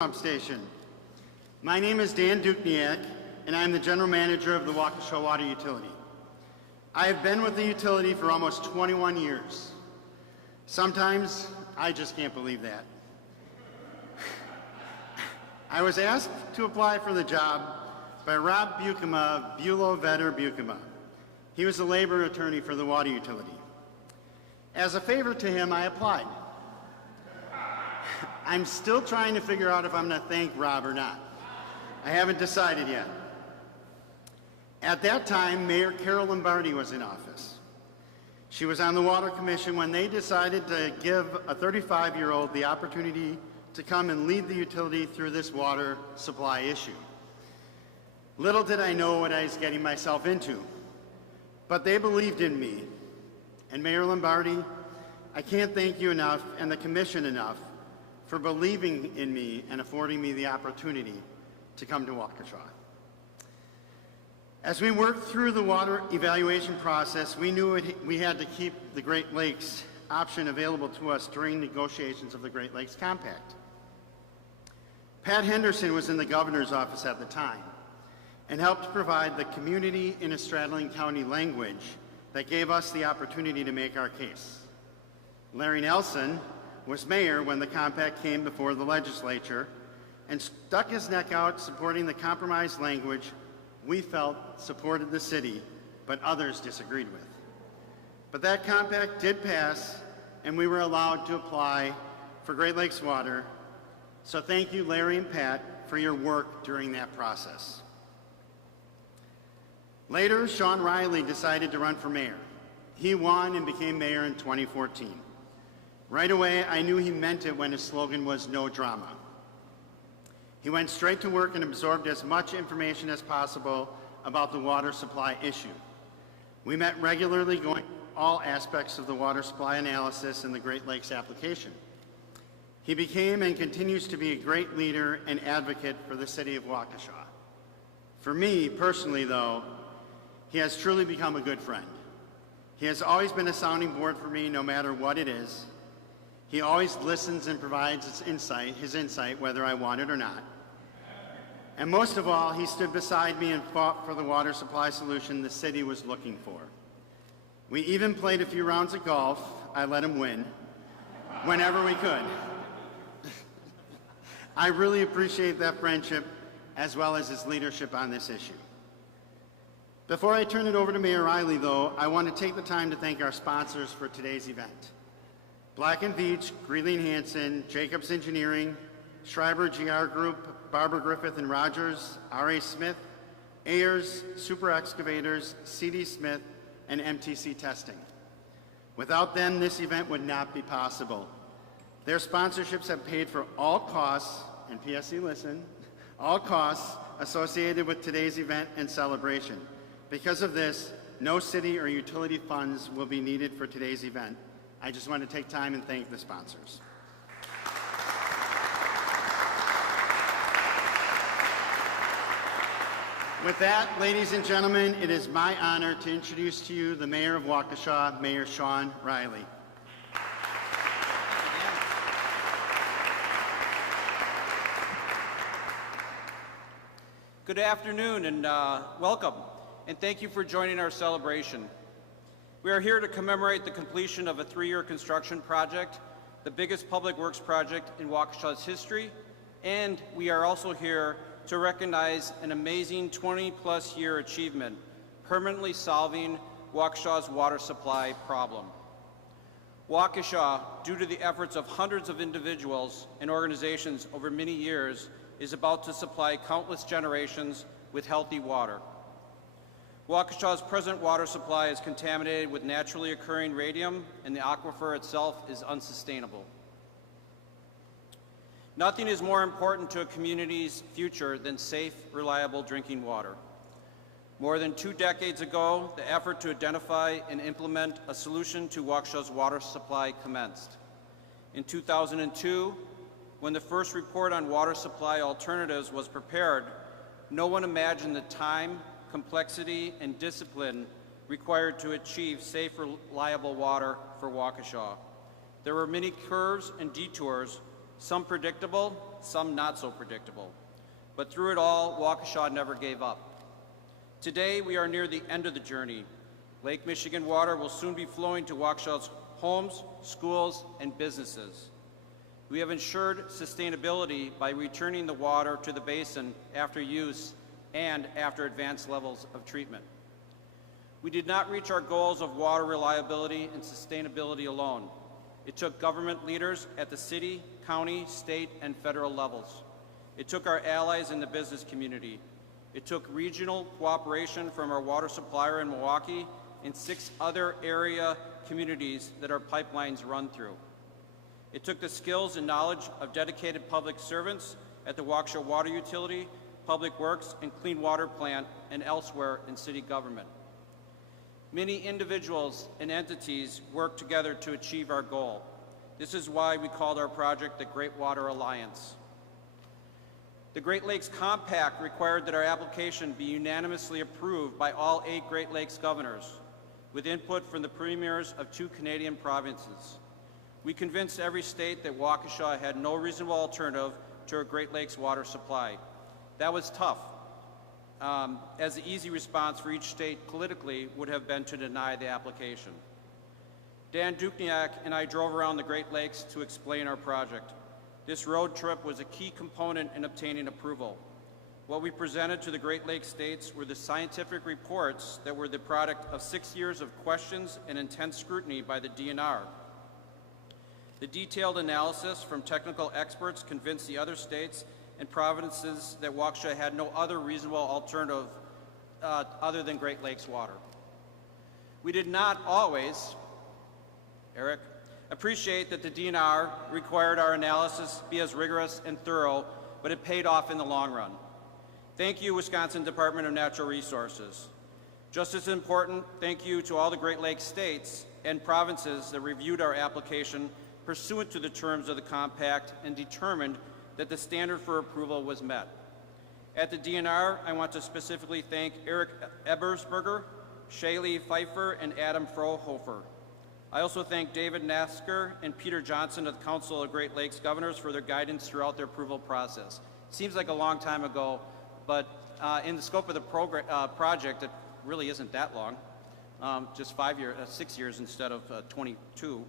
Pump station. My name is Dan Dukniak, and I am the General Manager of the Waukesha Water Utility. I have been with the utility for almost 21 years. Sometimes I just can't believe that. I was asked to apply for the job by Rob Buchema of Bulow Vetter Buchema. He was a labor attorney for the water utility. As a favor to him, I applied. I'm still trying to figure out if I'm going to thank Rob or not. I haven't decided yet. At that time, Mayor Carol Lombardi was in office. She was on the Water Commission when they decided to give a 35-year-old the opportunity to come and lead the utility through this water supply issue. Little did I know what I was getting myself into, but they believed in me. And Mayor Lombardi, I can't thank you enough and the Commission enough for believing in me and affording me the opportunity to come to Waukesha. As we worked through the water evaluation process, we knew we had to keep the Great Lakes option available to us during negotiations of the Great Lakes Compact. Pat Henderson was in the governor's office at the time and helped provide the community in a straddling county language that gave us the opportunity to make our case. Larry Nelson was mayor when the compact came before the legislature and stuck his neck out supporting the compromise language we felt supported the city, but others disagreed with. But that compact did pass, and we were allowed to apply for Great Lakes Water. So thank you, Larry and Pat, for your work during that process. Later, Shawn Reilly decided to run for mayor. He won and became mayor in 2014. Right away, I knew he meant it when his slogan was "No drama." He went straight to work and absorbed as much information as possible about the water supply issue. We met regularly, going through all aspects of the water supply analysis in the Great Lakes application. He became and continues to be a great leader and advocate for the city of Waukesha. For me, personally, though, he has truly become a good friend. He has always been a sounding board for me, no matter what it is. He always listens and provides his insight, whether I want it or not. And most of all, he stood beside me and fought for the water supply solution the city was looking for. We even played a few rounds of golf. I let him win whenever we could. I really appreciate that friendship as well as his leadership on this issue. Before I turn it over to Mayor Reilly, though, I want to take the time to thank our sponsors for today's event. Black & Veatch, Greeley & Hansen, Jacobs Engineering, Schreiber GR Group, Barbara Griffith & Rogers, R.A. Smith, Ayers, Super Excavators, C.D. Smith, and MTC Testing. Without them, this event would not be possible. Their sponsorships have paid for all costs, and PSC listen, all costs associated with today's event and celebration. Because of this, no city or utility funds will be needed for today's event. I just want to take time and thank the sponsors. With that, ladies and gentlemen, it is my honor to introduce to you the Mayor of Waukesha, Mayor Shawn Reilly. Good afternoon and welcome, and thank you for joining our celebration. We are here to commemorate the completion of a 3-year construction project, the biggest public works project in Waukesha's history, and we are also here to recognize an amazing 20-plus year achievement, permanently solving Waukesha's water supply problem. Waukesha, due to the efforts of hundreds of individuals and organizations over many years, is about to supply countless generations with healthy water. Waukesha's present water supply is contaminated with naturally occurring radium, and the aquifer itself is unsustainable. Nothing is more important to a community's future than safe, reliable drinking water. More than 2 decades ago, the effort to identify and implement a solution to Waukesha's water supply commenced. In 2002, when the first report on water supply alternatives was prepared, no one imagined the time, complexity, and discipline required to achieve safe, reliable water for Waukesha. There were many curves and detours, some predictable some not so predictable. But through it all, Waukesha never gave up. Today, we are near the end of the journey. Lake Michigan water will soon be flowing to Waukesha's homes, schools, and businesses. We have ensured sustainability by returning the water to the basin after use and after advanced levels of treatment. We did not reach our goals of water reliability and sustainability alone. It took government leaders at the city, county, state, and federal levels. It took our allies in the business community. It took regional cooperation from our water supplier in Milwaukee and 6 other area communities that our pipelines run through. It took the skills and knowledge of dedicated public servants at the Waukesha Water Utility, Public Works, and Clean Water Plant, and elsewhere in city government. Many individuals and entities work together to achieve our goal. This is why we called our project the Great Water Alliance. The Great Lakes Compact required that our application be unanimously approved by all 8 Great Lakes governors, with input from the premiers of 2 Canadian provinces. We convinced every state that Waukesha had no reasonable alternative to a Great Lakes water supply. That was tough, as the easy response for each state politically would have been to deny the application. Dan Dukniak and I drove around the Great Lakes to explain our project. This road trip was a key component in obtaining approval. What we presented to the Great Lakes states were the scientific reports that were the product of 6 years of questions and intense scrutiny by the DNR. The detailed analysis from technical experts convinced the other states and provinces that Waukesha had no other reasonable alternative other than Great Lakes water. We did not always, Eric, appreciate that the DNR required our analysis be as rigorous and thorough, but it paid off in the long run. Thank you, Wisconsin Department of Natural Resources. Just as important, thank you to all the Great Lakes states and provinces that reviewed our application pursuant to the terms of the compact and determined that the standard for approval was met. At the DNR, I want to specifically thank Eric Ebersberger, Shaylee Pfeiffer, and Adam Frohofer. I also thank David Nasker and Peter Johnson of the Council of Great Lakes Governors for their guidance throughout their approval process. Seems like a long time ago, but in the scope of the project, it really isn't that long, just 6 years instead of 22.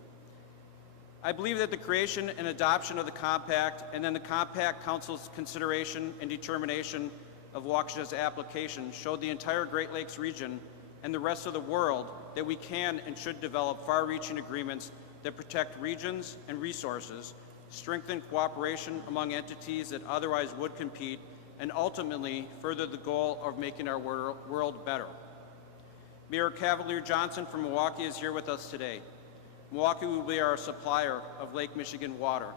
I believe that the creation and adoption of the compact and then the compact council's consideration and determination of Waukesha's application showed the entire Great Lakes region and the rest of the world that we can and should develop far-reaching agreements that protect regions and resources, strengthen cooperation among entities that otherwise would compete, and ultimately further the goal of making our world better. Mayor Cavalier Johnson from Milwaukee is here with us today. Milwaukee will be our supplier of Lake Michigan water.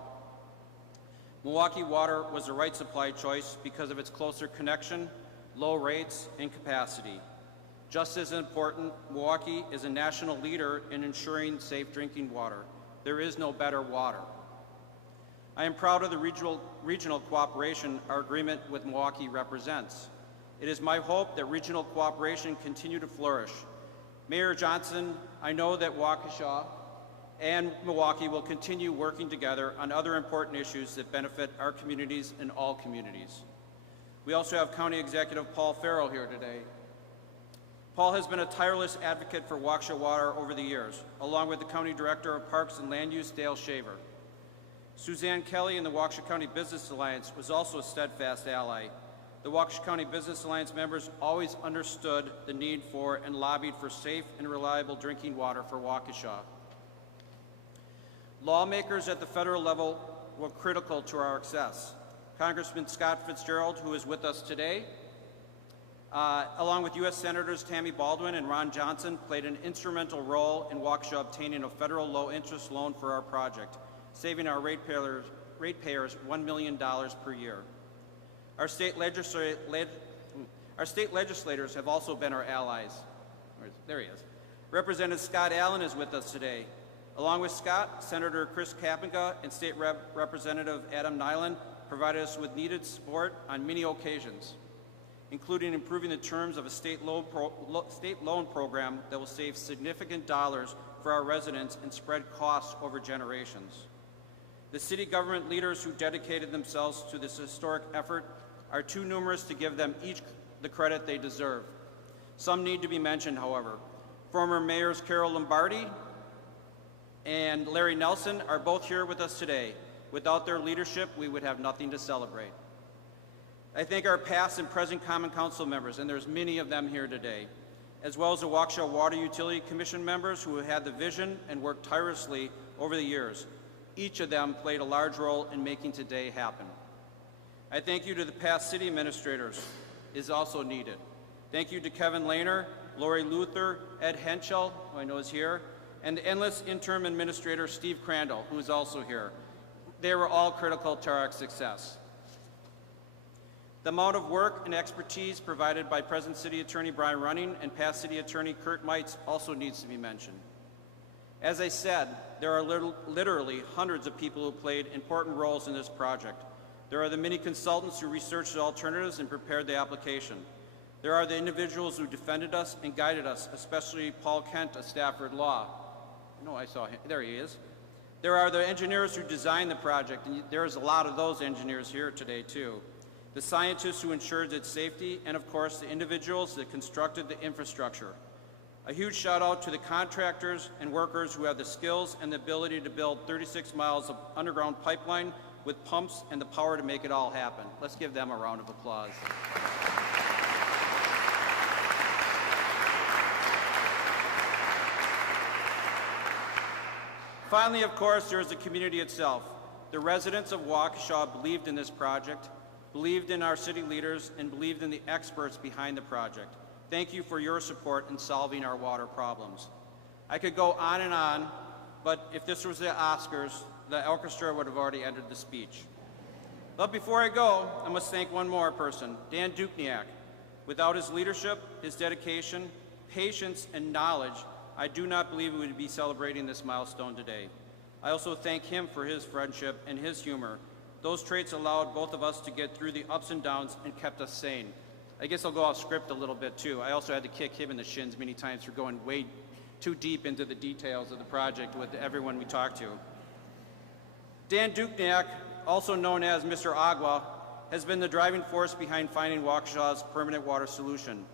Milwaukee Water was the right supply choice because of its closer connection, low rates, and capacity. Just as important, Milwaukee is a national leader in ensuring safe drinking water. There is no better water. I am proud of the regional cooperation our agreement with Milwaukee represents. It is my hope that regional cooperation continue to flourish. Mayor Johnson, I know that Waukesha and Milwaukee will continue working together on other important issues that benefit our communities and all communities. We also have County Executive Paul Farrell here today. Paul has been a tireless advocate for Waukesha Water over the years, along with the County Director of Parks and Land Use, Dale Shaver. Suzanne Kelly in the Waukesha County Business Alliance was also a steadfast ally. The Waukesha County Business Alliance members always understood the need for and lobbied for safe and reliable drinking water for Waukesha. Lawmakers at the federal level were critical to our success. Congressman Scott Fitzgerald, who is with us today, along with U.S. Senators Tammy Baldwin and Ron Johnson, played an instrumental role in Waukesha obtaining a federal low-interest loan for our project, saving our ratepayers $1 million per year. Our state legislators have also been our allies. There he is. Representative Scott Allen is with us today. Along with Scott, Senator Chris Kapenga and State Representative Adam Nyland provided us with needed support on many occasions, including improving the terms of a state loan program that will save significant dollars for our residents and spread costs over generations. The city government leaders who dedicated themselves to this historic effort are too numerous to give them each the credit they deserve. Some need to be mentioned, however. Former mayors Carol Lombardi and Larry Nelson are both here with us today. Without their leadership, we would have nothing to celebrate. I thank our past and present Common Council members, and there's many of them here today, as well as the Waukesha Water Utility Commission members who have had the vision and worked tirelessly over the years. Each of them played a large role in making today happen. I thank you to the past city administrators, is also needed. Thank you to Kevin Lehner, Lori Luther, Ed Henschel, who I know is here, and the endless interim administrator Steve Crandall, who is also here. They were all critical to our success. The amount of work and expertise provided by present City Attorney Brian Running and past City Attorney Kurt Meitz also needs to be mentioned. As I said, there are literally hundreds of people who played important roles in this project. There are the many consultants who researched the alternatives and prepared the application. There are the individuals who defended us and guided us, especially Paul Kent of Stafford Law. No, I saw him. There he is. There are the engineers who designed the project, and there's a lot of those engineers here today, too. The scientists who ensured its safety, and of course, the individuals that constructed the infrastructure. A huge shout out to the contractors and workers who have the skills and the ability to build 36 miles of underground pipeline with pumps and the power to make it all happen. Let's give them a round of applause. Finally, of course, there is the community itself. The residents of Waukesha believed in this project, believed in our city leaders, and believed in the experts behind the project. Thank you for your support in solving our water problems. I could go on, but if this was the Oscars, the orchestra would have already ended the speech. But before I go, I must thank one more person, Dan Dukniak. Without his leadership, his dedication, patience, and knowledge, I do not believe we would be celebrating this milestone today. I also thank him for his friendship and his humor. Those traits allowed both of us to get through the ups and downs and kept us sane. I guess I'll go off script a little bit too. I also had to kick him in the shins many times for going way too deep into the details of the project with everyone we talked to. Dan Dukniak, also known as Mr. Agua, has been the driving force behind finding Waukesha's permanent water solution.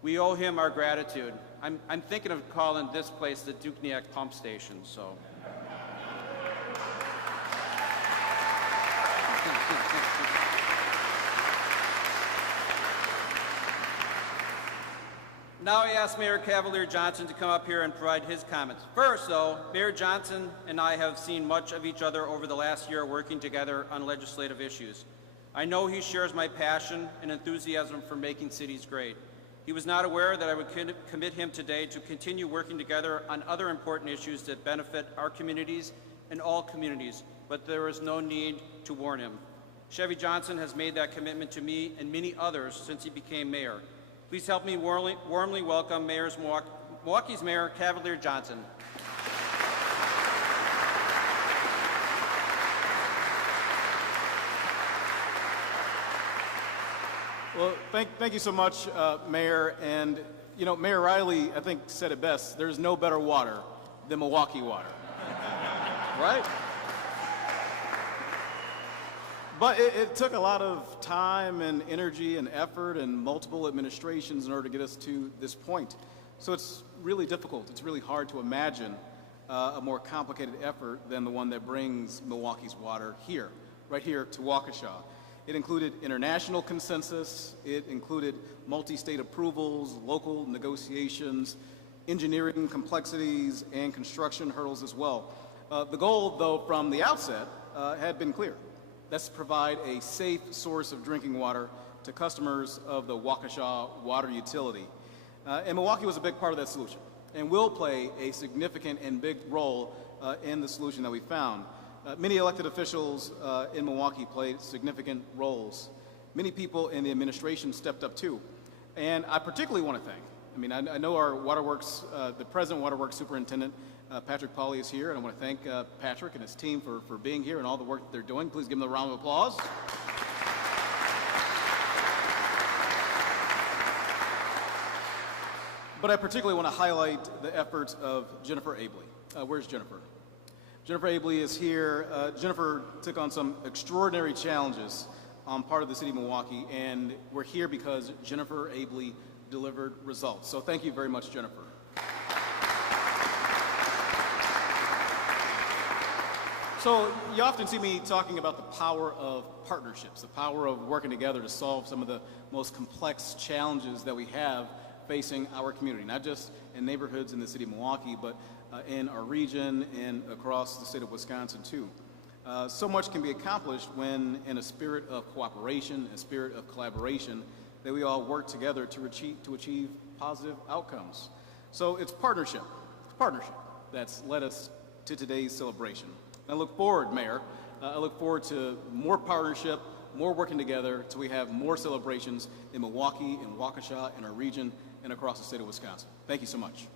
We owe him our gratitude. I'm thinking of calling this place the Dukniak Pump Station, so. Now I ask Mayor Cavalier Johnson to come up here and provide his comments. First, though, Mayor Johnson and I have seen much of each other over the last year working together on legislative issues. I know he shares my passion and enthusiasm for making cities great. He was not aware that I would commit him today to continue working together on other important issues that benefit our communities and all communities, but there is no need to warn him. Chevy Johnson has made that commitment to me and many others since he became mayor. Please help me warmly welcome Milwaukee's Mayor Cavalier Johnson. Well, thank you so much, Mayor. And, you know, Mayor Reilly, I think, said it best. There's no better water than Milwaukee water. Right? But it took a lot of time and energy and effort and multiple administrations in order to get us to this point. So it's really difficult. It's really hard to imagine a more complicated effort than the one that brings Milwaukee's water here, right here to Waukesha. It included international consensus, it included multi-state approvals, local negotiations, engineering complexities, and construction hurdles as well. The goal, though, from the outset had been clear. That's to provide a safe source of drinking water to customers of the Waukesha Water Utility. And Milwaukee was a big part of that solution and will play a significant and big role in the solution that we found. Many elected officials in Milwaukee played significant roles. Many people in the administration stepped up too. And I particularly want to thank, I know our Waterworks, the present Waterworks Superintendent, Patrick Pauley is here, and I want to thank Patrick and his team for being here and all the work that they're doing. Please give them a round of applause. But I particularly want to highlight the efforts of Jennifer Abley. Where's Jennifer? Jennifer Abley is here. Jennifer took on some extraordinary challenges on part of the city of Milwaukee, and we're here because Jennifer Abley delivered results. So thank you very much, Jennifer. So you often see me talking about the power of partnerships, the power of working together to solve some of the most complex challenges that we have facing our community, not just in neighborhoods in the city of Milwaukee, but in our region and across the state of Wisconsin too. So much can be accomplished when in a spirit of cooperation, a spirit of collaboration, that we all work together to achieve positive outcomes. So it's partnership that's led us to today's celebration. I look forward, Mayor, I look forward to more partnership, more working together till we have more celebrations in Milwaukee, in Waukesha, in our region, and across the state of Wisconsin. Thank you so much.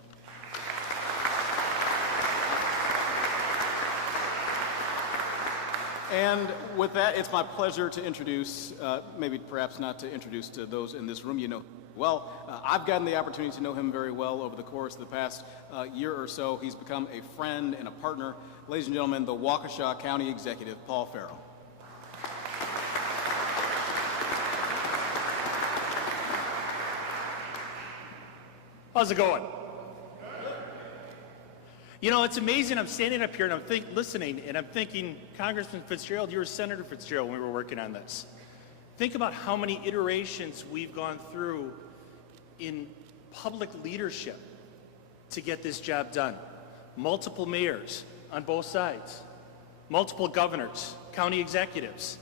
And with that, it's my pleasure to introduce, maybe perhaps not to introduce to those in this room you know well. I've gotten the opportunity to know him very well over the course of the past year or so. He's become a friend and a partner. Ladies and gentlemen, the Waukesha County Executive, Paul Farrell. How's it going? You know, it's amazing. I'm standing up here and I'm listening, and I'm thinking, Congressman Fitzgerald, you were Senator Fitzgerald when we were working on this. Think about how many iterations we've gone through in public leadership to get this job done. Multiple mayors on both sides, multiple governors, county executives.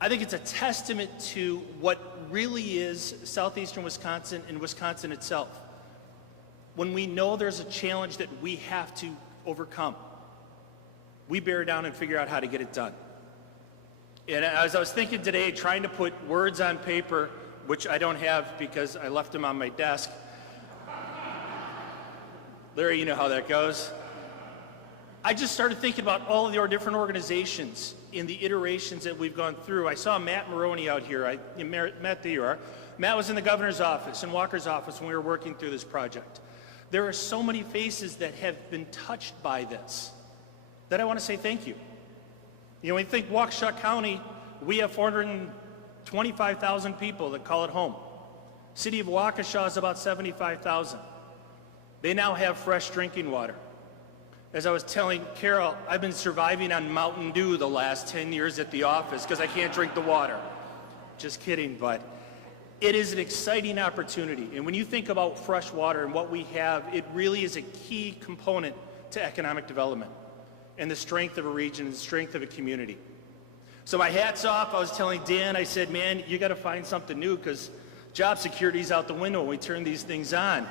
I think it's a testament to what really is southeastern Wisconsin and Wisconsin itself. When we know there's a challenge that we have to overcome, we bear down and figure out how to get it done. And as I was thinking today, trying to put words on paper, which I don't have because I left them on my desk. Larry, you know how that goes. I just started thinking about all of our different organizations in the iterations that we've gone through. I saw Matt Maroney out here. Matt, there you are. Matt was in the governor's office, in Walker's office when we were working through this project. There are so many faces that have been touched by this that I want to say thank you. You know, when you think Waukesha County, we have 425,000 people that call it home. City of Waukesha is about 75,000. They now have fresh drinking water. As I was telling Carol, I've been surviving on Mountain Dew the last 10 years at the office because I can't drink the water. Just kidding, but it is an exciting opportunity. And when you think about fresh water and what we have, it really is a key component to economic development and the strength of a region and the strength of a community. So my hat's off. I was telling Dan, I said, man, you got to find something new because job security is out the window when we turn these things on.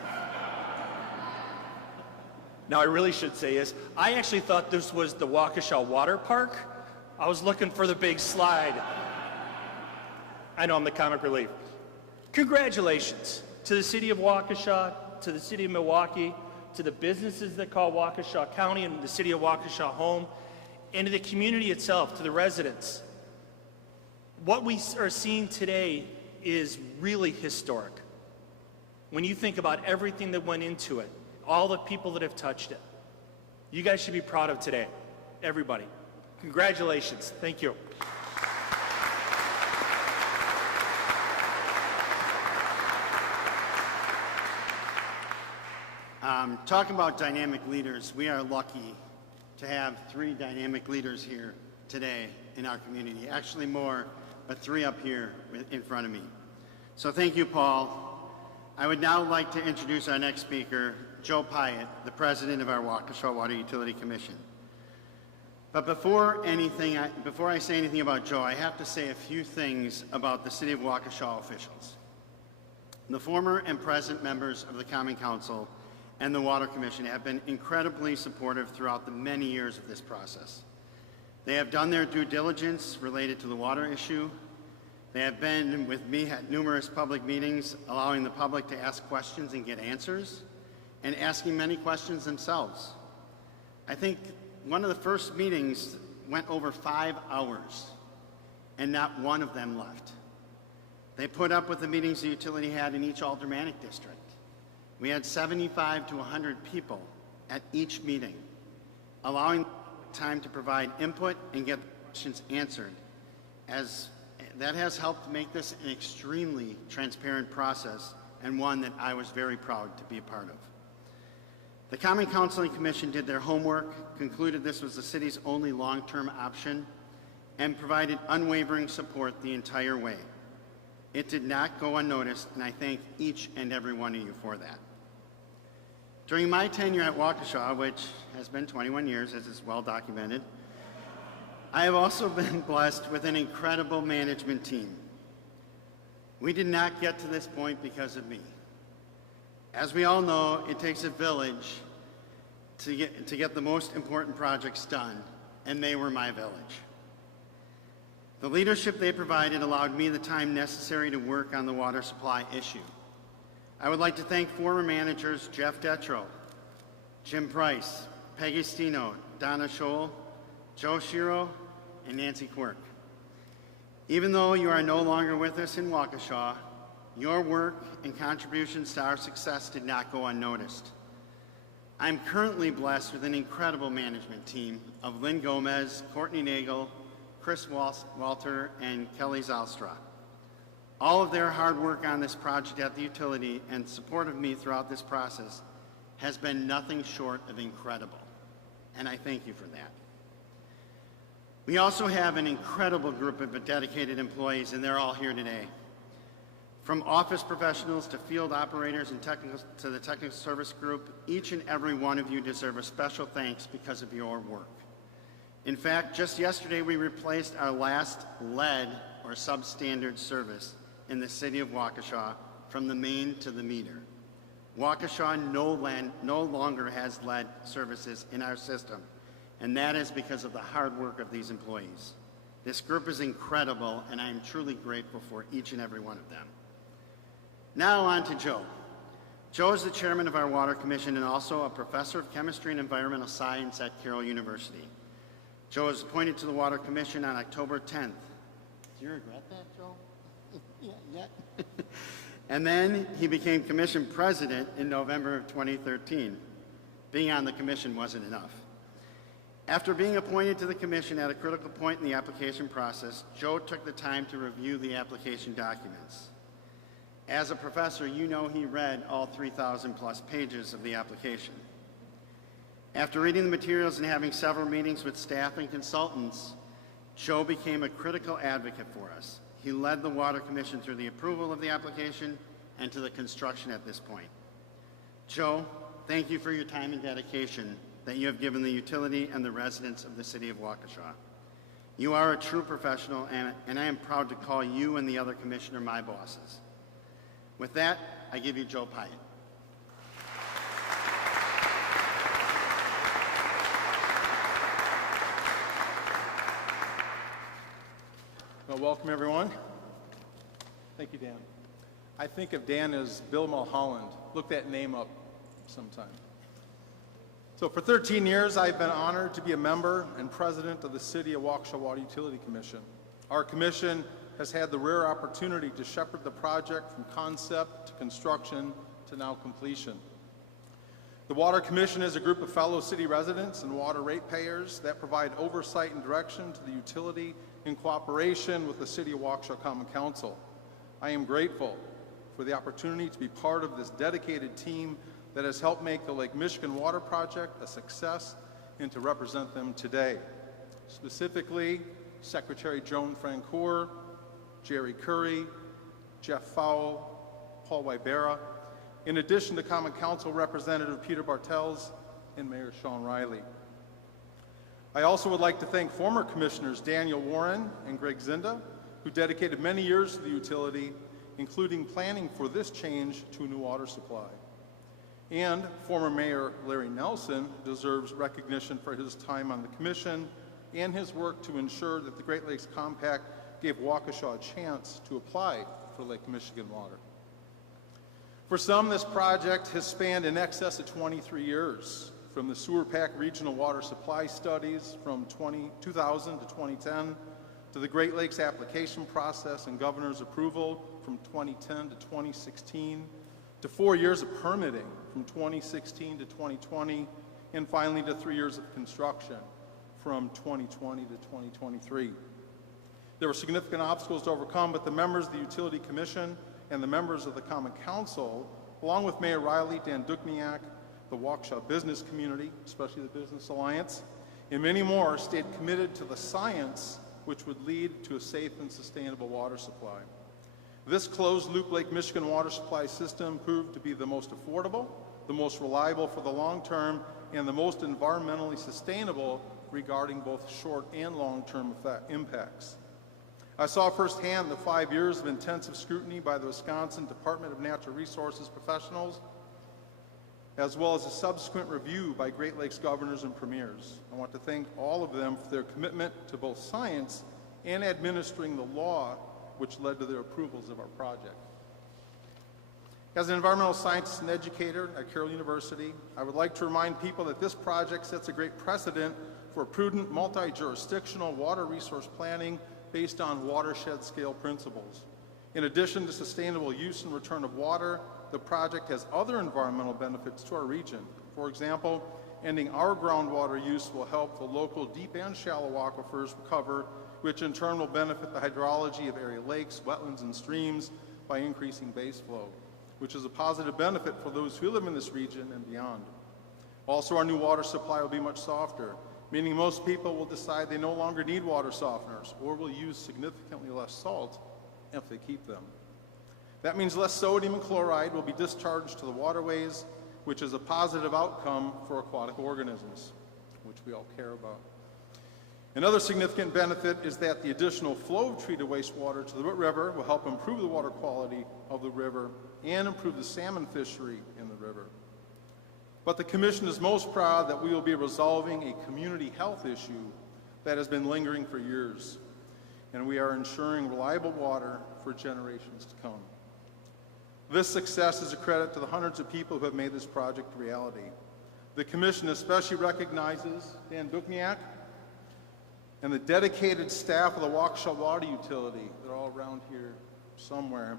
Now, I really should say is, I actually thought this was the Waukesha Water Park. I was looking for the big slide. I know I'm the comic relief. Congratulations to the city of Waukesha, to the city of Milwaukee, to the businesses that call Waukesha County and the city of Waukesha home, and to the community itself, to the residents. What we are seeing today is really historic. When you think about everything that went into it, all the people that have touched it. You guys should be proud of today, everybody. Congratulations, thank you. Talking about dynamic leaders, we are lucky to have 3 dynamic leaders here today in our community. Actually more, but 3 up here in front of me. So thank you, Paul. I would now like to introduce our next speaker, Joe Pyatt, the president of our Waukesha Water Utility Commission. But before I say anything about Joe, I have to say a few things about the City of Waukesha officials. The former and present members of the Common Council and the Water Commission have been incredibly supportive throughout the many years of this process. They have done their due diligence related to the water issue. They have been with me at numerous public meetings, allowing the public to ask questions and get answers, and asking many questions themselves. I think one of the first meetings went over 5 hours, and not one of them left. They put up with the meetings the utility had in each aldermanic district. We had 75 to 100 people at each meeting, allowing the public time to provide input and get questions answered, as that has helped make this an extremely transparent process and one that I was very proud to be a part of. The Common Council and Commission did their homework, concluded this was the city's only long-term option, and provided unwavering support the entire way. It did not go unnoticed, and I thank each and every one of you for that. During my tenure at Waukesha, which has been 21 years, as is well documented, I have also been blessed with an incredible management team. We did not get to this point because of me. As we all know, it takes a village to get the most important projects done, and they were my village. The leadership they provided allowed me the time necessary to work on the water supply issue. I would like to thank former managers Jeff Detro, Jim Price, Peggy Stino, Donna Scholl, Joe Shiro, and Nancy Quirk. Even though you are no longer with us in Waukesha, your work and contributions to our success did not go unnoticed. I'm currently blessed with an incredible management team of Lynn Gomez, Courtney Nagel, Chris Walter, and Kelly Zalstra. All of their hard work on this project at the utility and support of me throughout this process has been nothing short of incredible, and I thank you for that. We also have an incredible group of dedicated employees, and they're all here today. From office professionals to field operators and to the technical service group, each and every one of you deserve a special thanks because of your work. In fact, just yesterday we replaced our last lead or substandard service in the city of Waukesha from the main to the meter. Waukesha no longer has lead services in our system, and that is because of the hard work of these employees. This group is incredible, and I am truly grateful for each and every one of them. Now on to Joe. Joe is the chairman of our Water Commission and also a professor of chemistry and environmental science at Carroll University. Joe was appointed to the Water Commission on October 10th. Do you regret that, Joe? Yeah. And then he became commission president in November of 2013. Being on the commission wasn't enough. After being appointed to the commission at a critical point in the application process, Joe took the time to review the application documents. As a professor, you know he read all 3,000 plus pages of the application. After reading the materials and having several meetings with staff and consultants, Joe became a critical advocate for us. He led the Water Commission through the approval of the application and to the construction at this point. Joe, thank you for your time and dedication that you have given the utility and the residents of the city of Waukesha. You are a true professional, and I am proud to call you and the other commissioner my bosses. With that, I give you Joe Pyatt. Well, welcome everyone. Thank you, Dan. I think of Dan as Bill Mulholland. Look that name up sometime. So for 13 years, I've been honored to be a member and president of the City of Waukesha Water Utility Commission. Our commission has had the rare opportunity to shepherd the project from concept to construction to now completion. The Water Commission is a group of fellow city residents and water ratepayers that provide oversight and direction to the utility in cooperation with the City of Waukesha Common Council. I am grateful for the opportunity to be part of this dedicated team that has helped make the Lake Michigan Water Project a success and to represent them today. Specifically, Secretary Joan Francoeur, Jerry Curry, Jeff Fowle, Paul Wybera, in addition to Common Council Representative Peter Bartels and Mayor Shawn Reilly. I also would like to thank former Commissioners Daniel Warren and Greg Zinda, who dedicated many years to the utility, including planning for this change to a new water supply. And former Mayor Larry Nelson deserves recognition for his time on the Commission and his work to ensure that the Great Lakes Compact gave Waukesha a chance to apply for Lake Michigan water. For some, this project has spanned in excess of 23 years, from the Sewer Pack Regional Water Supply Studies from 2000 to 2010, to the Great Lakes application process and governor's approval from 2010 to 2016, to 4 years of permitting from 2016 to 2020, and finally to 3 years of construction from 2020 to 2023. There were significant obstacles to overcome, but the members of the Utility Commission and the members of the Common Council, along with Mayor Reilly, Dan Dukniak, the Waukesha business community, especially the Business Alliance, and many more, stayed committed to the science which would lead to a safe and sustainable water supply. This closed-loop Lake Michigan water supply system proved to be the most affordable, the most reliable for the long term, and the most environmentally sustainable regarding both short and long-term impacts. I saw firsthand the 5 years of intensive scrutiny by the Wisconsin Department of Natural Resources professionals, as well as a subsequent review by Great Lakes governors and premiers. I want to thank all of them for their commitment to both science and administering the law which led to their approvals of our project. As an environmental scientist and educator at Carroll University, I would like to remind people that this project sets a great precedent for prudent multi-jurisdictional water resource planning based on watershed scale principles. In addition to sustainable use and return of water, the project has other environmental benefits to our region. For example, ending our groundwater use will help the local deep and shallow aquifers recover, which in turn will benefit the hydrology of area lakes, wetlands, and streams by increasing base flow, which is a positive benefit for those who live in this region and beyond. Also, our new water supply will be much softer, meaning most people will decide they no longer need water softeners or will use significantly less salt if they keep them. That means less sodium and chloride will be discharged to the waterways, which is a positive outcome for aquatic organisms, which we all care about. Another significant benefit is that the additional flow of treated wastewater to the river will help improve the water quality of the river and improve the salmon fishery in the river. But the Commission is most proud that we will be resolving a community health issue that has been lingering for years, and we are ensuring reliable water for generations to come. This success is a credit to the hundreds of people who have made this project a reality. The Commission especially recognizes Dan Dukniak and the dedicated staff of the Waukesha Water Utility. They're all around here somewhere.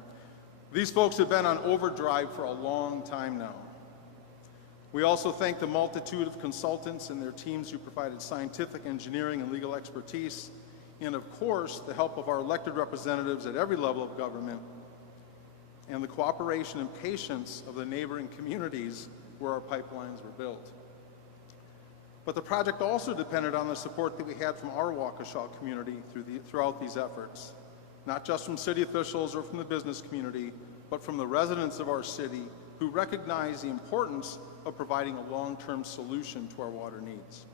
These folks have been on overdrive for a long time now. We also thank the multitude of consultants and their teams who provided scientific, engineering, and legal expertise, and of course, the help of our elected representatives at every level of government, and the cooperation and patience of the neighboring communities where our pipelines were built. But the project also depended on the support that we had from our Waukesha community throughout these efforts, not just from city officials or from the business community, but from the residents of our city who recognize the importance of providing a long-term solution to our water needs.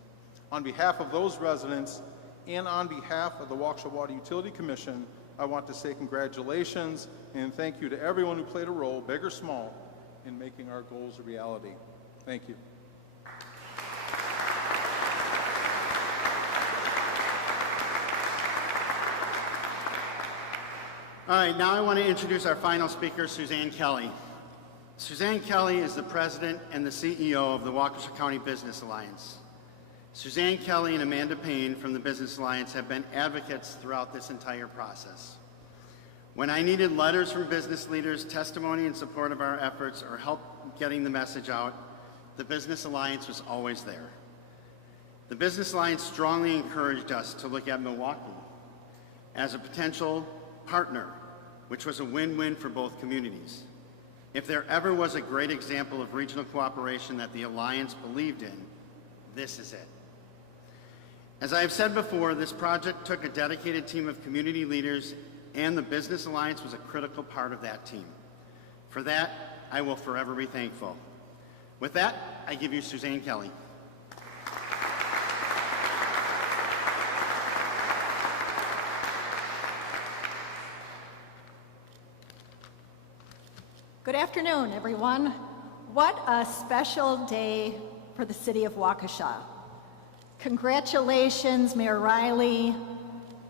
On behalf of those residents and on behalf of the Waukesha Water Utility Commission, I want to say congratulations and thank you to everyone who played a role, big or small, in making our goals a reality. Thank you. All right, now I want to introduce our final speaker, Suzanne Kelly. Suzanne Kelly is the president and the CEO of the Waukesha County Business Alliance. Suzanne Kelly and Amanda Payne from the Business Alliance have been advocates throughout this entire process. When I needed letters from business leaders, testimony in support of our efforts, or help getting the message out, the Business Alliance was always there. The Business Alliance strongly encouraged us to look at Milwaukee as a potential partner, which was a win-win for both communities. If there ever was a great example of regional cooperation that the Alliance believed in, this is it. As I have said before, this project took a dedicated team of community leaders, and the Business Alliance was a critical part of that team. For that, I will forever be thankful. With that, I give you Suzanne Kelly. Good afternoon, everyone. What a special day for the city of Waukesha. Congratulations, Mayor Reilly,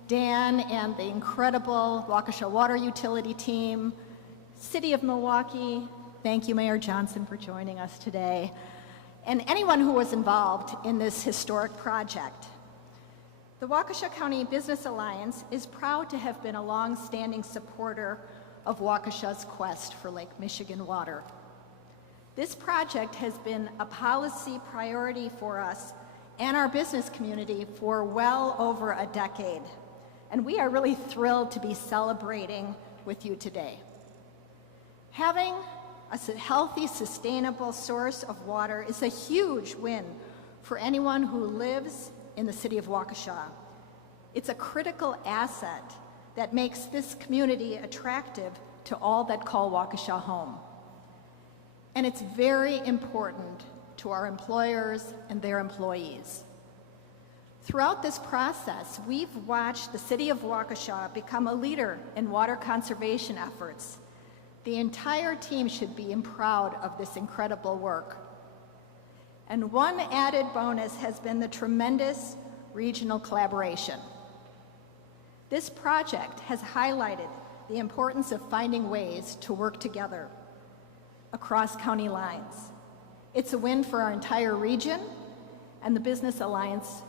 Dan, and the incredible Waukesha Water Utility team. City of Milwaukee, thank you, Mayor Johnson, for joining us today, and anyone who was involved in this historic project. The Waukesha County Business Alliance is proud to have been a long-standing supporter of Waukesha's quest for Lake Michigan water. This project has been a policy priority for us and our business community for well over a decade. And we are really thrilled to be celebrating with you today. Having a healthy, sustainable source of water is a huge win for anyone who lives in the city of Waukesha. It's a critical asset that makes this community attractive to all that call Waukesha home. And it's very important to our employers and their employees. Throughout this process, we've watched the city of Waukesha become a leader in water conservation efforts. The entire team should be proud of this incredible work. And one added bonus has been the tremendous regional collaboration. This project has highlighted the importance of finding ways to work together across county lines. It's a win for our entire region, and the Business Alliance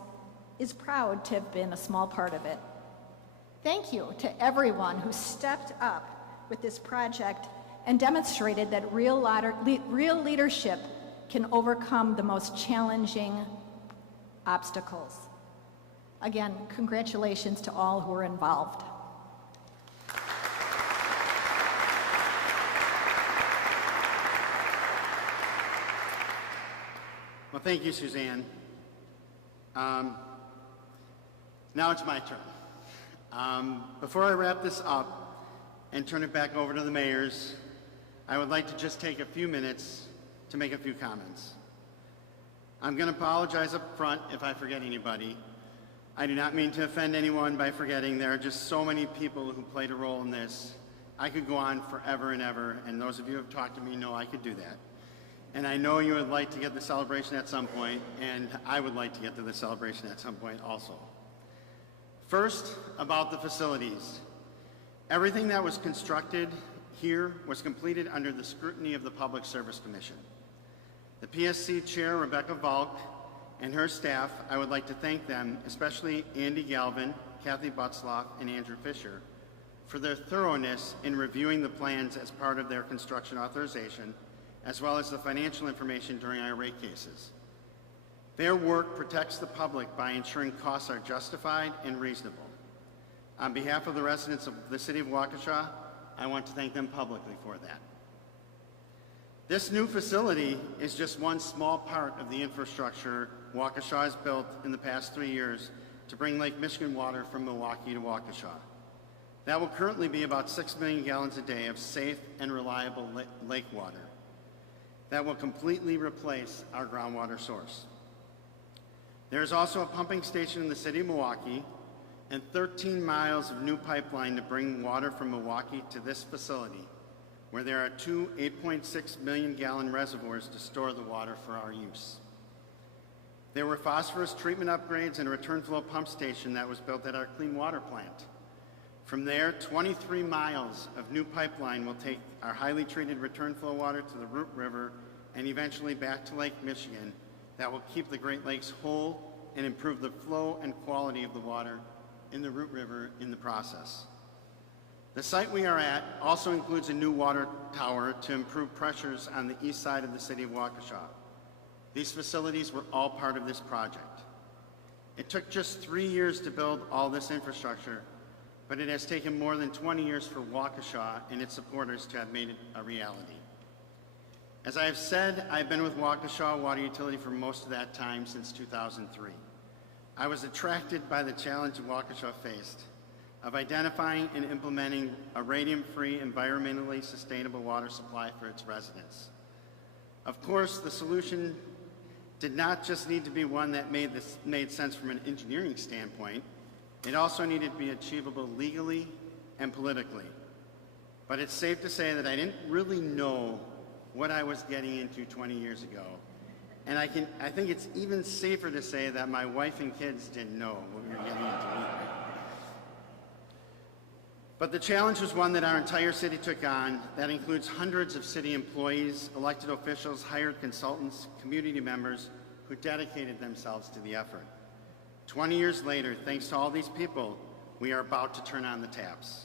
is proud to have been a small part of it. Thank you to everyone who stepped up with this project and demonstrated that real leadership can overcome the most challenging obstacles. Again, congratulations to all who are involved. Well, thank you, Suzanne. Now it's my turn. Before I wrap this up and turn it back over to the mayors, I would like to just take a few minutes to make a few comments. I'm going to apologize up front if I forget anybody. I do not mean to offend anyone by forgetting. There are just so many people who played a role in this. I could go on forever and ever, and those of you who have talked to me know I could do that. And I know you would like to get the celebration at some point, and I would like to get to the celebration at some point also. First, about the facilities. Everything that was constructed here was completed under the scrutiny of the Public Service Commission. The PSC Chair, Rebecca Valk, and her staff, I would like to thank them, especially Andy Galvin, Kathy Butzloff, and Andrew Fisher, for their thoroughness in reviewing the plans as part of their construction authorization, as well as the financial information during our rate cases. Their work protects the public by ensuring costs are justified and reasonable. On behalf of the residents of the city of Waukesha, I want to thank them publicly for that. This new facility is just one small part of the infrastructure Waukesha has built in the past 3 years to bring Lake Michigan water from Milwaukee to Waukesha. That will currently be about 6 million gallons a day of safe and reliable lake water. That will completely replace our groundwater source. There is also a pumping station in the city of Milwaukee and 13 miles of new pipeline to bring water from Milwaukee to this facility, where there are two 8.6 million gallon reservoirs to store the water for our use. There were phosphorus treatment upgrades and a return flow pump station that was built at our clean water plant. From there, 23 miles of new pipeline will take our highly treated return flow water to the Root River and eventually back to Lake Michigan. That will keep the Great Lakes whole and improve the flow and quality of the water in the Root River in the process. The site we are at also includes a new water tower to improve pressures on the east side of the city of Waukesha. These facilities were all part of this project. It took just 3 years to build all this infrastructure, but it has taken more than 20 years for Waukesha and its supporters to have made it a reality. As I have said, I've been with Waukesha Water Utility for most of that time, since 2003. I was attracted by the challenge Waukesha faced of identifying and implementing a radium-free, environmentally sustainable water supply for its residents. Of course, the solution did not just need to be one that made sense from an engineering standpoint. It also needed to be achievable legally and politically. But it's safe to say that I didn't really know what I was getting into 20 years ago. And I think it's even safer to say that my wife and kids didn't know what we were getting into either. But the challenge was one that our entire city took on. That includes hundreds of city employees, elected officials, hired consultants, community members who dedicated themselves to the effort. 20 years later, thanks to all these people, we are about to turn on the taps.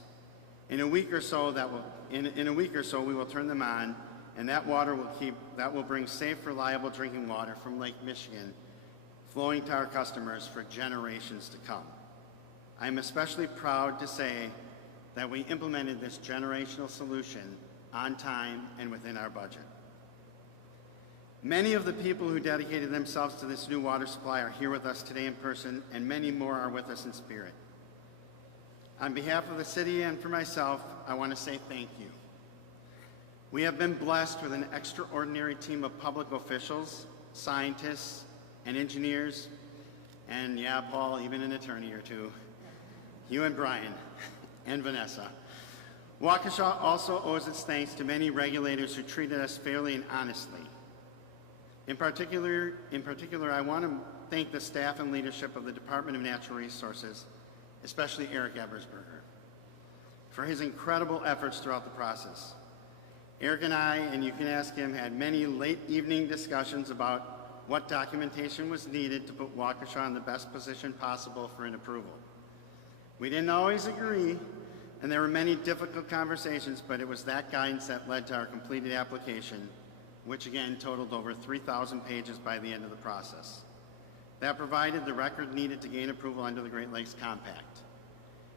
In a week or so, we will turn them on, and that water will bring safe, reliable drinking water from Lake Michigan flowing to our customers for generations to come. I am especially proud to say that we implemented this generational solution on time and within our budget. Many of the people who dedicated themselves to this new water supply are here with us today in person, and many more are with us in spirit. On behalf of the city and for myself, I want to say thank you. We have been blessed with an extraordinary team of public officials, scientists, and engineers, and yeah, Paul, even an attorney or two, you and Brian, and Vanessa. Waukesha also owes its thanks to many regulators who treated us fairly and honestly. In particular, I want to thank the staff and leadership of the Department of Natural Resources, especially Eric Ebersberger, for his incredible efforts throughout the process. Eric and I, and you can ask him, had many late evening discussions about what documentation was needed to put Waukesha in the best position possible for an approval. We didn't always agree, and there were many difficult conversations, but it was that guidance that led to our completed application, which again totaled over 3,000 pages by the end of the process. That provided the record needed to gain approval under the Great Lakes Compact.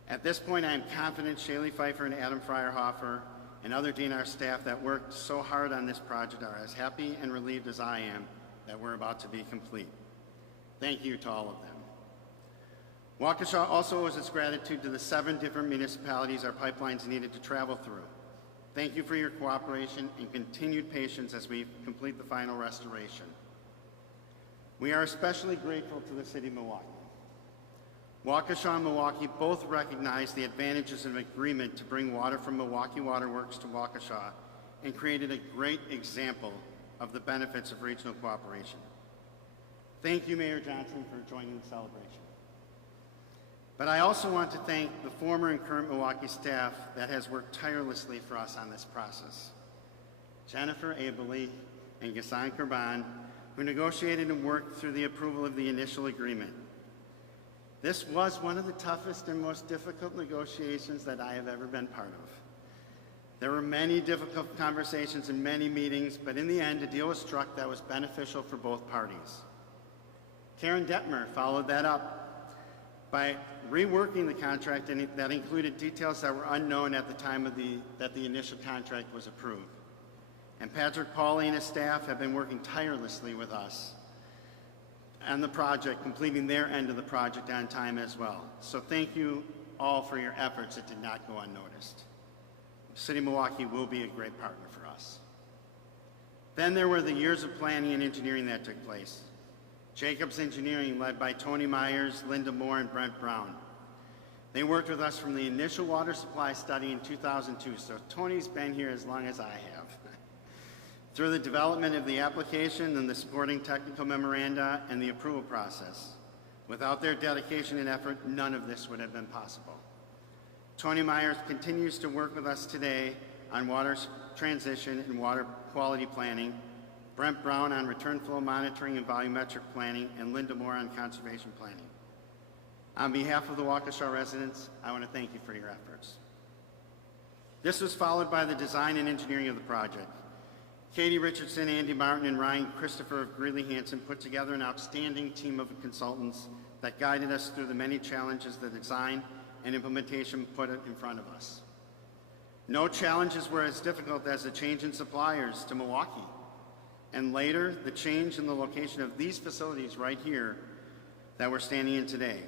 At this point, I am confident Shaylee Pfeiffer and Adam Freierhofer and other DNR staff that worked so hard on this project are as happy and relieved as I am that we're about to be complete. Thank you to all of them. Waukesha also owes its gratitude to the 7 different municipalities our pipelines needed to travel through. Thank you for your cooperation and continued patience as we complete the final restoration. We are especially grateful to the City of Milwaukee. Waukesha and Milwaukee both recognize the advantages of an agreement to bring water from Milwaukee Water Works to Waukesha and created a great example of the benefits of regional cooperation. Thank you, Mayor Johnson, for joining the celebration. But I also want to thank the former and current Milwaukee staff that has worked tirelessly for us on this process. Jennifer Abele and Ghassan Kurban, who negotiated and worked through the approval of the initial agreement. This was one of the toughest and most difficult negotiations that I have ever been part of. There were many difficult conversations and many meetings, but in the end, a deal was struck that was beneficial for both parties. Karen Detmer followed that up by reworking the contract that included details that were unknown at the time that the initial contract was approved. And Patrick Pauly and his staff have been working tirelessly with us on the project, completing their end of the project on time as well. So thank you all for your efforts. It did not go unnoticed. The City of Milwaukee will be a great partner for us. Then there were the years of planning and engineering that took place. Jacobs Engineering, led by Tony Myers, Linda Moore, and Brent Brown. They worked with us from the initial water supply study in 2002, so Tony's been here as long as I have. Through the development of the application and the supporting technical memoranda and the approval process. Without their dedication and effort, none of this would have been possible. Tony Myers continues to work with us today on water transition and water quality planning, Brent Brown on return flow monitoring and volumetric planning, and Linda Moore on conservation planning. On behalf of the Waukesha residents, I want to thank you for your efforts. This was followed by the design and engineering of the project. Katie Richardson, Andy Martin, and Ryan Christopher of Greeley Hansen put together an outstanding team of consultants that guided us through the many challenges the design and implementation put in front of us. No challenges were as difficult as the change in suppliers to Milwaukee, and later, the change in the location of these facilities right here that we're standing in today.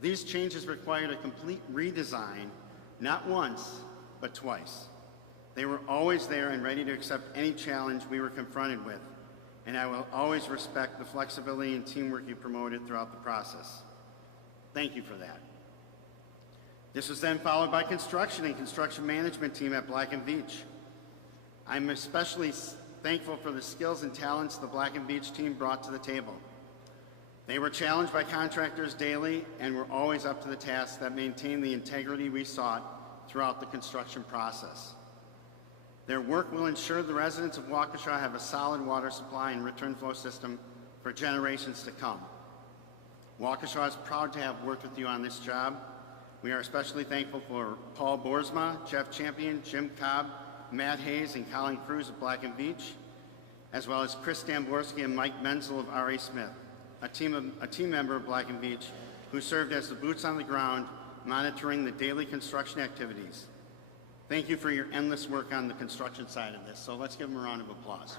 These changes required a complete redesign, not once, but twice. They were always there and ready to accept any challenge we were confronted with, and I will always respect the flexibility and teamwork you promoted throughout the process. Thank you for that. This was then followed by construction and construction management team at Black & Veatch. I'm especially thankful for the skills and talents the Black & Veatch team brought to the table. They were challenged by contractors daily and were always up to the task that maintained the integrity we sought throughout the construction process. Their work will ensure the residents of Waukesha have a solid water supply and return flow system for generations to come. Waukesha is proud to have worked with you on this job. We are especially thankful for Paul Boersma, Jeff Champion, Jim Cobb, Matt Hayes, and Colin Cruz of Black & Veatch, as well as Chris Stamborski and Mike Menzel of R.A. Smith. a team member of Black & Veatch, who served as the boots on the ground, monitoring the daily construction activities. Thank you for your endless work on the construction side of this. So let's give them a round of applause.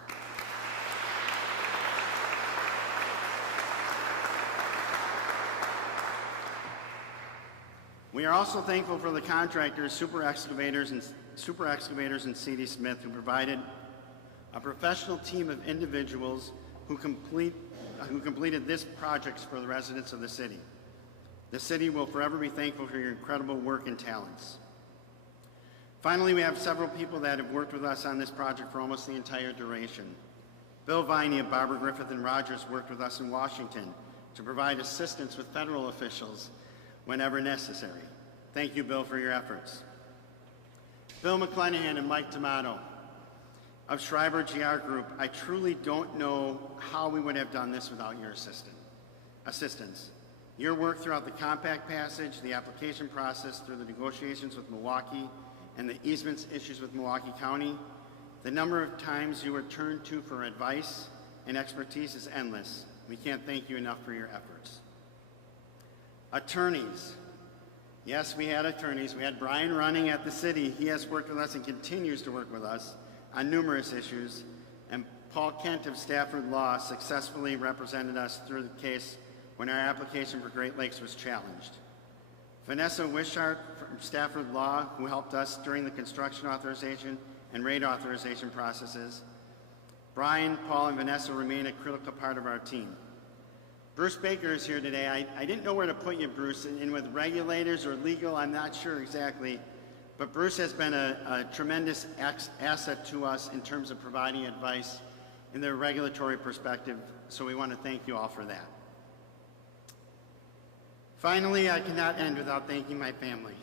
We are also thankful for the contractors, super excavators and C.D. Smith, who provided a professional team of individuals who completed this project for the residents of the city. The city will forever be thankful for your incredible work and talents. Finally, we have several people that have worked with us on this project for almost the entire duration. Bill Viney of Barbara Griffith and Rogers worked with us in Washington to provide assistance with federal officials whenever necessary. Thank you, Bill, for your efforts. Bill McClenahan and Mike D'Amato of Schreiber GR Group, I truly don't know how we would have done this without your assistance. Your work throughout the compact passage, the application process, through the negotiations with Milwaukee, and the easements issues with Milwaukee County, the number of times you were turned to for advice and expertise is endless. We can't thank you enough for your efforts. Attorneys. Yes, we had attorneys. We had Brian running at the city. He has worked with us and continues to work with us on numerous issues. And Paul Kent of Stafford Law successfully represented us through the case when our application for Great Lakes was challenged. Vanessa Wishart from Stafford Law, who helped us during the construction authorization and rate authorization processes. Brian, Paul, and Vanessa remain a critical part of our team. Bruce Baker is here today. I didn't know where to put you, Bruce, in with regulators or legal, I'm not sure exactly, but Bruce has been a tremendous asset to us in terms of providing advice in the regulatory perspective, so we want to thank you all for that. Finally, I cannot end without thanking my family.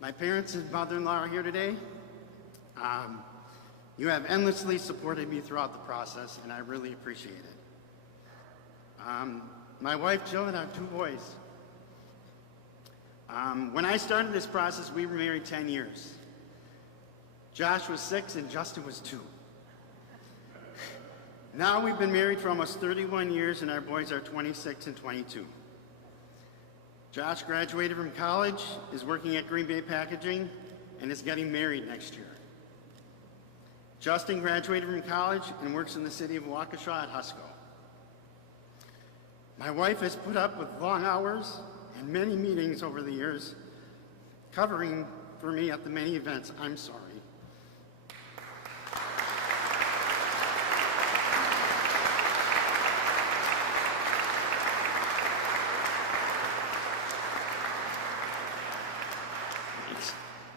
My parents and mother-in-law are here today. You have endlessly supported me throughout the process, and I really appreciate it. My wife, Jill, and I have 2 boys. When I started this process, we were married 10 years. Josh was 6 and Justin was 2. Now we've been married for almost 31 years, and our boys are 26 and 22. Josh graduated from college, is working at Green Bay Packaging, and is getting married next year. Justin graduated from college and works in the city of Waukesha at Husco. My wife has put up with long hours and many meetings over the years, covering for me at the many events. I'm sorry.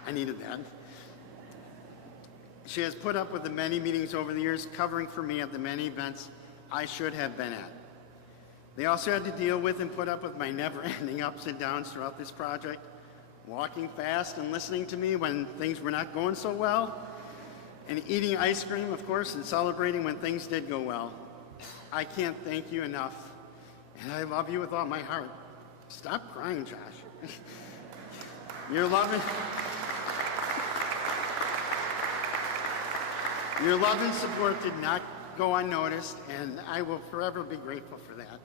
I needed that. She has put up with the many meetings over the years, covering for me at the many events I should have been at. They also had to deal with and put up with my never-ending ups and downs throughout this project, walking fast and listening to me when things were not going so well, and eating ice cream, of course, and celebrating when things did go well. I can't thank you enough, and I love you with all my heart. Stop crying, Josh. Your love and support did not go unnoticed, and I will forever be grateful for that.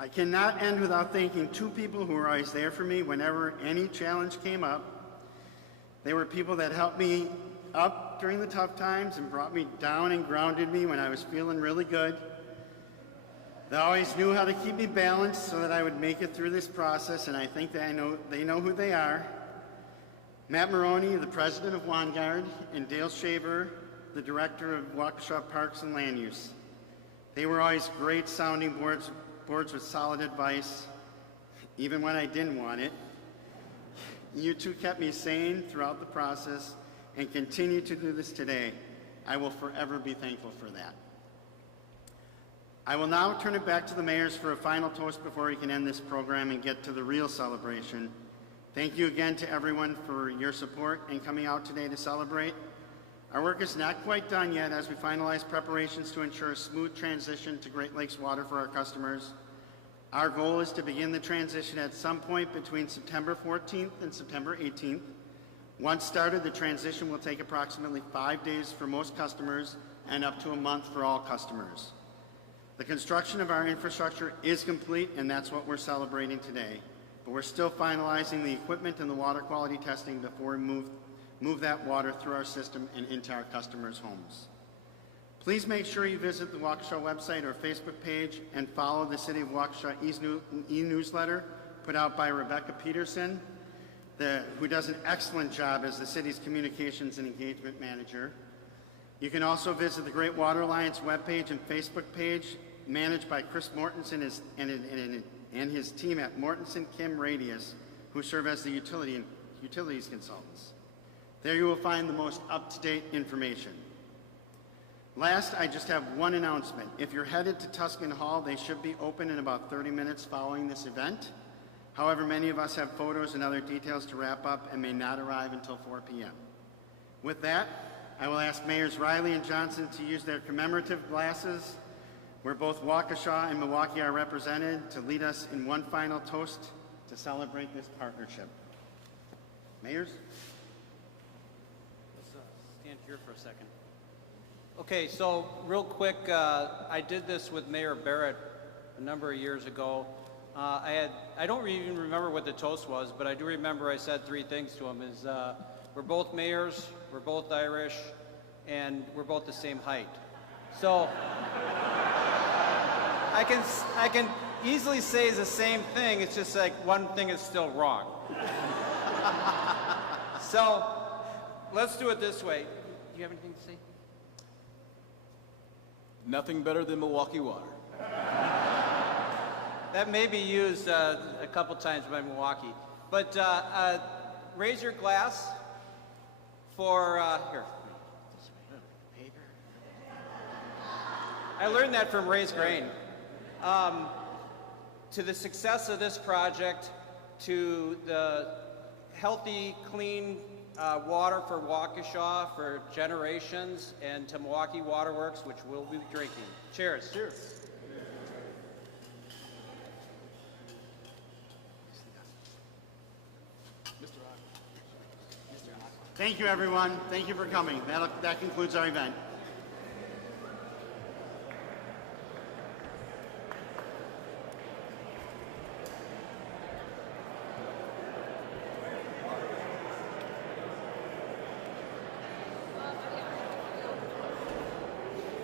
I cannot end without thanking 2 people who were always there for me whenever any challenge came up. They were people that helped me up during the tough times and brought me down and grounded me when I was feeling really good. They always knew how to keep me balanced so that I would make it through this process, and I think that they know who they are. Matt Maroney, the president of Vanguard, and Dale Shaver, the director of Waukesha Parks and Land Use. They were always great sounding boards with solid advice, even when I didn't want it. You 2 kept me sane throughout the process and continue to do this today. I will forever be thankful for that. I will now turn it back to the mayors for a final toast before we can end this program and get to the real celebration. Thank you again to everyone for your support and coming out today to celebrate. Our work is not quite done yet as we finalize preparations to ensure a smooth transition to Great Lakes water for our customers. Our goal is to begin the transition at some point between September 14th and September 18th. Once started, the transition will take approximately 5 days for most customers and up to a month for all customers. The construction of our infrastructure is complete, and that's what we're celebrating today. But we're still finalizing the equipment and the water quality testing before we move that water through our system and into our customers' homes. Please make sure you visit the Waukesha website or Facebook page and follow the City of Waukesha e-newsletter put out by Rebecca Peterson, who does an excellent job as the city's communications and engagement manager. You can also visit the Great Water Alliance webpage and Facebook page, managed by Chris Mortensen and his team at Mortensen Kim Radius, who serve as the utilities consultants. There you will find the most up-to-date information. Last, I just have one announcement. If you're headed to Tuscan Hall, they should be open in about 30 minutes following this event. However, many of us have photos and other details to wrap up and may not arrive until 4 p.m. With that, I will ask Mayors Reilly and Johnson to use their commemorative glasses, where both Waukesha and Milwaukee are represented, to lead us in one final toast to celebrate this partnership. Mayors? Let's stand here for a second. Okay, so real quick, I did this with Mayor Barrett a number of years ago. I don't even remember what the toast was, but I do remember I said three things to him: is we're both mayors, we're both Irish, and we're both the same height. So I can easily say the same thing. It's just like one thing is still wrong. So let's do it this way. Do you have anything to say? Nothing better than Milwaukee water. That may be used a couple times by Milwaukee. But raise your glass for, here. I learned that from Ray's Grain. To the success of this project, to the healthy, clean water for Waukesha for generations, and to Milwaukee Water Works, which we'll be drinking. Cheers. Cheers. Thank you, everyone. Thank you for coming. That concludes our event.